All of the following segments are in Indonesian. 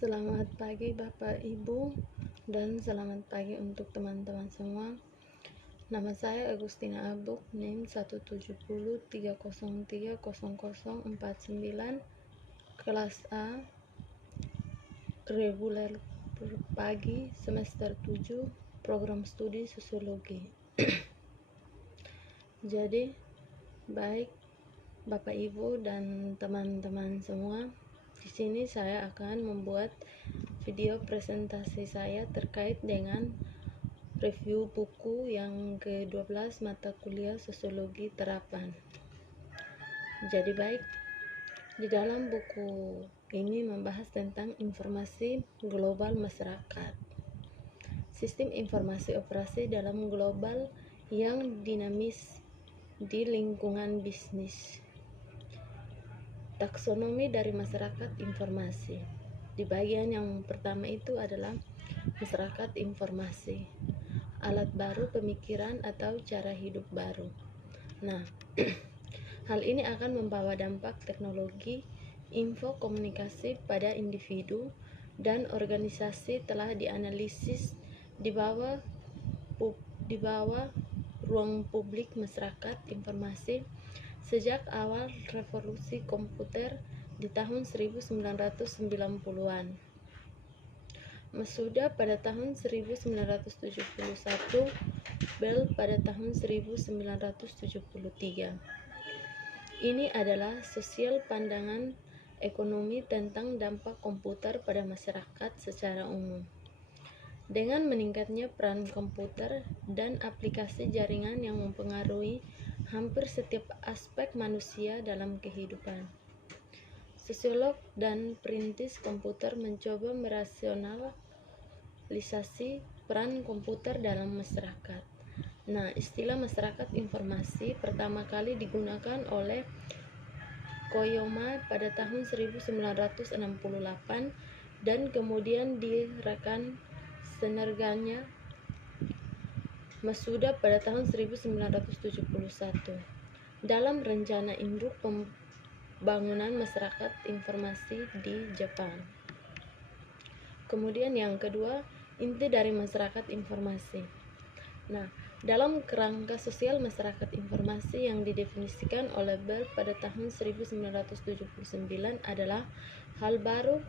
Selamat pagi Bapak Ibu dan selamat pagi untuk teman-teman semua. Nama saya Agustina Abuk, NIM 17030300049, kelas A, reguler pagi semester 7, program studi sosiologi. Jadi, baik Bapak Ibu dan teman-teman semua, di sini saya akan membuat video presentasi saya terkait dengan review buku yang ke-12 mata kuliah Sosiologi Terapan. Jadi baik, di dalam buku ini membahas tentang informasi global masyarakat, sistem informasi operasi dalam global yang dinamis di lingkungan bisnis, taksonomi dari masyarakat informasi. Di bagian yang pertama itu adalah masyarakat informasi, alat baru pemikiran atau cara hidup baru. Nah, hal ini akan membawa dampak teknologi info komunikasi pada individu dan organisasi telah dianalisis di bawah ruang publik masyarakat informasi sejak awal revolusi komputer di tahun 1990-an. Masuda pada tahun 1971, Bell pada tahun 1973. Ini adalah sosial pandangan ekonomi tentang dampak komputer pada masyarakat secara umum. Dengan meningkatnya peran komputer dan aplikasi jaringan yang mempengaruhi hampir setiap aspek manusia dalam kehidupan, sosiolog dan perintis komputer mencoba merasionalisasi peran komputer dalam masyarakat. Nah, istilah masyarakat informasi pertama kali digunakan oleh Koyama pada tahun 1968 dan kemudian di rekan senerganya Masuda pada tahun 1971 dalam rencana induk pembangunan masyarakat informasi di Jepang. Kemudian yang kedua, inti dari masyarakat informasi. Nah, dalam kerangka sosial masyarakat informasi yang didefinisikan oleh Bell pada tahun 1979 adalah hal baru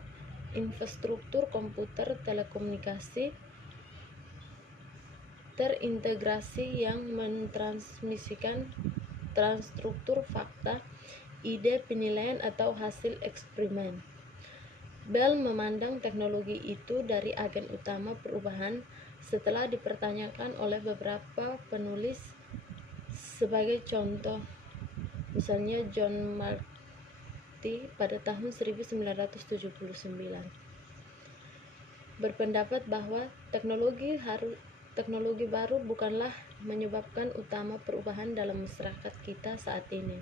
infrastruktur komputer telekomunikasi terintegrasi yang mentransmisikan transstruktur fakta, ide, penilaian atau hasil eksperimen. Bell memandang teknologi itu dari agen utama perubahan setelah dipertanyakan oleh beberapa penulis. Sebagai contoh, misalnya John Marty pada tahun 1979 berpendapat bahwa teknologi baru bukanlah menyebabkan utama perubahan dalam masyarakat kita saat ini.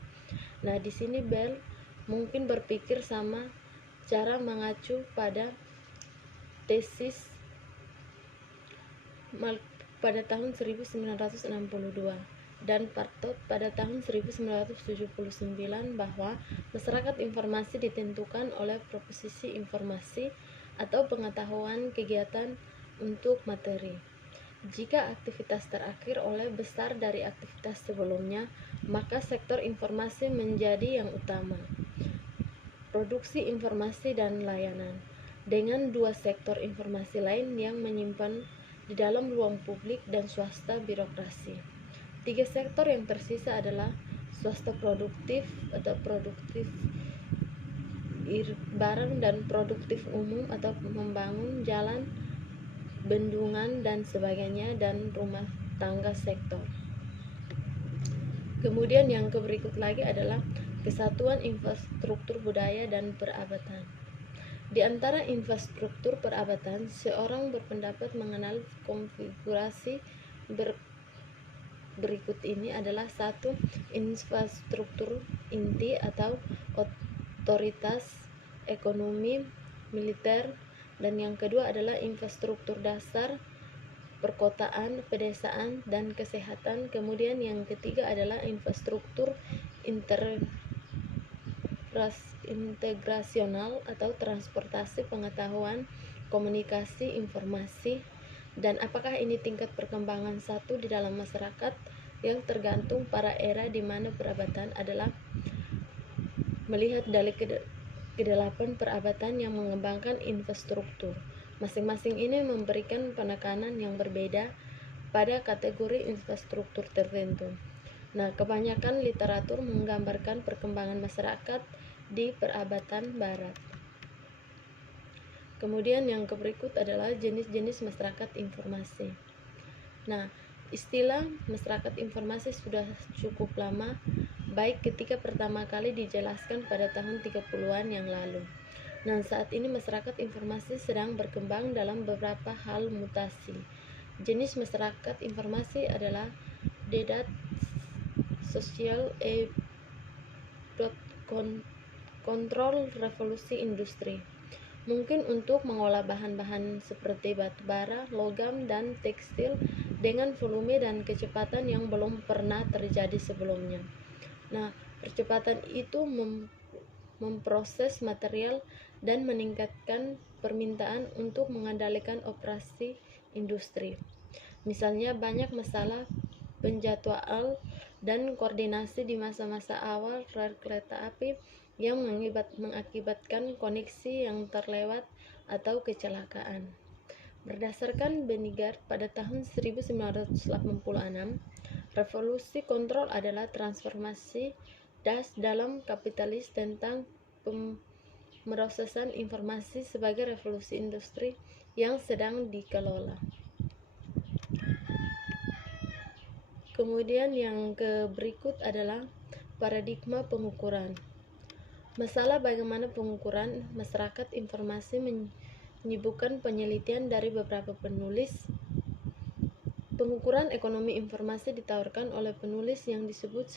Nah, di sini Bell mungkin berpikir sama cara mengacu pada tesis pada tahun 1962 dan Partot pada tahun 1979 bahwa masyarakat informasi ditentukan oleh proposisi informasi atau pengetahuan kegiatan untuk materi. Jika aktivitas terakhir oleh besar dari aktivitas sebelumnya, maka sektor informasi menjadi yang utama. Produksi informasi dan layanan, dengan dua sektor informasi lain yang menyimpan di dalam ruang publik dan swasta birokrasi. Tiga sektor yang tersisa adalah swasta produktif atau produktif barang dan produktif umum atau membangun jalan, bendungan dan sebagainya, dan rumah tangga sektor. Kemudian yang berikut lagi adalah kesatuan infrastruktur budaya dan perabatan. Di antara infrastruktur perabatan, seorang berpendapat mengenal konfigurasi berikut ini adalah: satu, infrastruktur inti atau otoritas ekonomi, militer, dan yang kedua adalah infrastruktur dasar, perkotaan, pedesaan, dan kesehatan. Kemudian yang ketiga adalah infrastruktur integrasional atau transportasi pengetahuan, komunikasi, informasi, dan apakah ini tingkat perkembangan satu di dalam masyarakat yang tergantung pada era di mana perabatan adalah melihat dari kedelapan perabatan yang mengembangkan infrastruktur. Masing-masing ini memberikan penekanan yang berbeda pada kategori infrastruktur tertentu. Nah, kebanyakan literatur menggambarkan perkembangan masyarakat di perabatan barat. Kemudian yang berikut adalah jenis-jenis masyarakat informasi. Nah, istilah masyarakat informasi sudah cukup lama, baik ketika pertama kali dijelaskan pada tahun 30-an yang lalu. Nah, saat ini masyarakat informasi sedang berkembang dalam beberapa hal mutasi. Jenis masyarakat informasi adalah dedat sosial kontrol revolusi industri, mungkin untuk mengolah bahan-bahan seperti batu bara, logam, dan tekstil dengan volume dan kecepatan yang belum pernah terjadi sebelumnya. Nah, percepatan itu memproses material dan meningkatkan permintaan untuk mengendalikan operasi industri. Misalnya, banyak masalah penjadwalan dan koordinasi di masa-masa awal rel kereta api yang mengakibatkan koneksi yang terlewat atau kecelakaan. Berdasarkan Benniger pada tahun 1986, revolusi kontrol adalah transformasi dalam kapitalis tentang pemrosesan informasi sebagai revolusi industri yang sedang dikelola. Kemudian yang berikut adalah paradigma pengukuran. Masalah bagaimana pengukuran masyarakat informasi menyibukkan penelitian dari beberapa penulis. Pengukuran ekonomi informasi ditawarkan oleh penulis yang disebut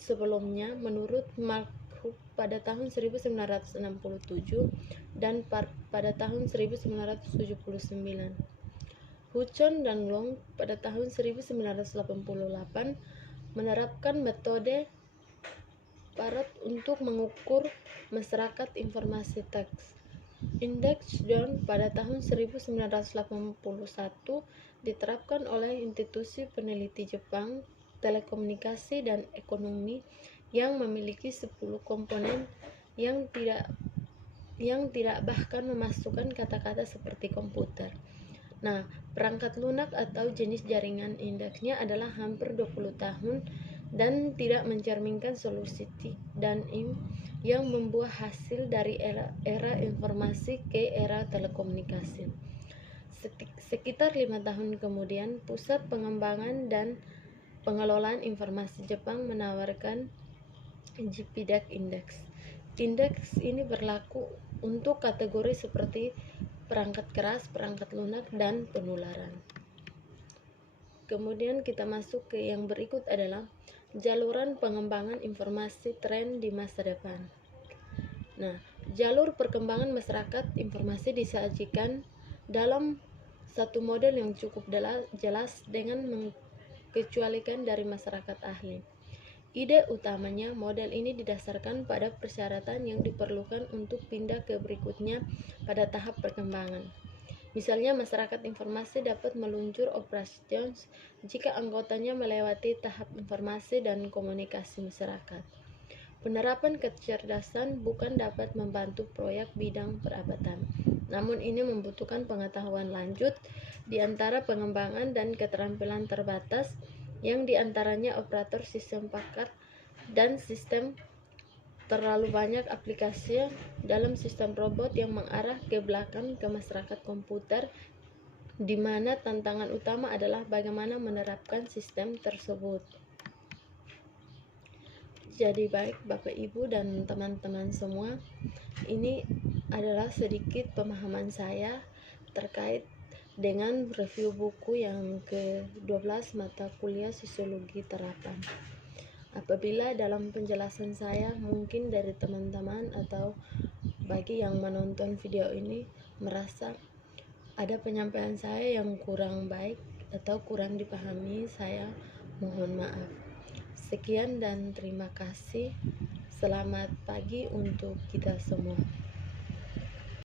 sebelumnya menurut Mark Hook pada tahun 1967 dan pada tahun 1979. Hudson dan Long pada tahun 1988 menerapkan metode Parrot untuk mengukur masyarakat informasi teks. Indeks John pada tahun 1981 diterapkan oleh institusi peneliti Jepang, telekomunikasi dan ekonomi yang memiliki 10 komponen yang tidak bahkan memasukkan kata-kata seperti komputer. Nah, perangkat lunak atau jenis jaringan indeksnya adalah hampir 20 tahun dan tidak mencerminkan solusi dan yang membuat hasil dari era informasi ke era telekomunikasi. Sekitar 5 tahun kemudian, Pusat Pengembangan dan Pengelolaan Informasi Jepang menawarkan JPDAC Index. Indeks ini berlaku untuk kategori seperti perangkat keras, perangkat lunak, dan penularan. Kemudian kita masuk ke yang berikut adalah jaluran pengembangan informasi tren di masa depan. Nah, jalur perkembangan masyarakat informasi disajikan dalam satu model yang cukup jelas dengan mengkecualikan dari masyarakat ahli. Ide utamanya, model ini didasarkan pada persyaratan yang diperlukan untuk pindah ke berikutnya pada tahap perkembangan. Misalnya, masyarakat informasi dapat meluncur operasional jika anggotanya melewati tahap informasi dan komunikasi masyarakat. Penerapan kecerdasan bukan dapat membantu proyek bidang perabatan, namun ini membutuhkan pengetahuan lanjut di antara pengembangan dan keterampilan terbatas yang diantaranya operator sistem pakar dan sistem terlalu banyak aplikasi dalam sistem robot yang mengarah ke belakang ke masyarakat komputer, di mana tantangan utama adalah bagaimana menerapkan sistem tersebut. Jadi baik Bapak Ibu dan teman-teman semua, ini adalah sedikit pemahaman saya terkait dengan review buku yang ke-12 mata kuliah Sosiologi Terapan. Apabila dalam penjelasan saya mungkin dari teman-teman atau bagi yang menonton video ini merasa ada penyampaian saya yang kurang baik atau kurang dipahami, saya mohon maaf. Sekian dan terima kasih. Selamat pagi untuk kita semua.